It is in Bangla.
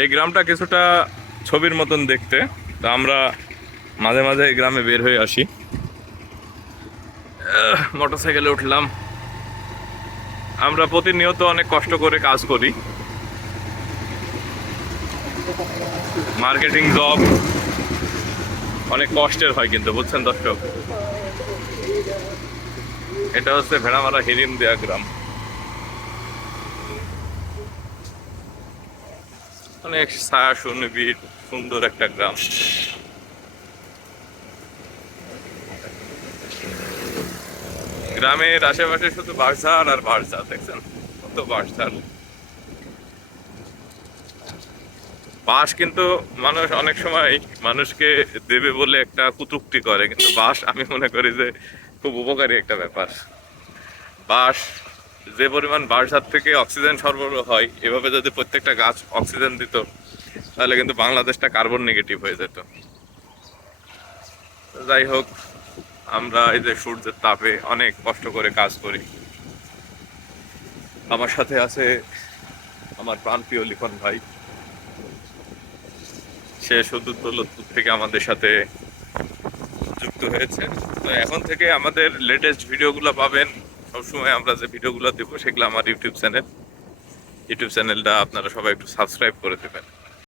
এই গ্রামটা কিছুটা ছবির মতন দেখতে। তো আমরা মাঝে মাঝে এই গ্রামে বের হয়ে আসি। মোটরসাইকেলে উঠলাম। আমরা প্রতিনিয়ত অনেক কষ্ট করে কাজ করি। মার্কেটিং জব অনেক কষ্টের হয় কিন্তু, বুঝছেন দর্শক। এটা হচ্ছে ভেড়ামারা হিরিম দেয়া গ্রাম। অনেক ছায়া সুনিবিড় সুন্দর একটা গ্রাম। গ্রামের আশেপাশে শুধু বাঁশঝাড় আর বাঁশঝাড়, দেখছেন কত বাঁশঝাড়। বাঁশ কিন্তু মানুষ অনেক সময় মানুষকে দেবে বলে একটা কুতুক্তি করে, কিন্তু বাঁশ আমি মনে করি যে খুব উপকারী একটা ব্যাপার। বাঁশ, যে পরিমাণ বাঁশঝাড় থেকে অক্সিজেন সরবরাহ হয়, এভাবে যদি প্রত্যেকটা গাছ অক্সিজেন দিত তাহলে কিন্তু বাংলাদেশটা কার্বন নেগেটিভ হয়ে যেত। যাই হোক, আমরা এই যে সূর্যের তাপে অনেক কষ্ট করে কাজ করি। আমার সাথে আছে আমার প্রাণপ্রিয় লিখন ভাই। সে সুদূর দৌলতপুর থেকে আমাদের সাথে যুক্ত হয়েছে। তো এখন থেকে আমাদের লেটেস্ট ভিডিওগুলো পাবেন সবসময়। আমরা যে ভিডিওগুলো দেবো সেগুলো আমার ইউটিউব চ্যানেলটা আপনারা সবাই একটু সাবস্ক্রাইব করে দেবেন।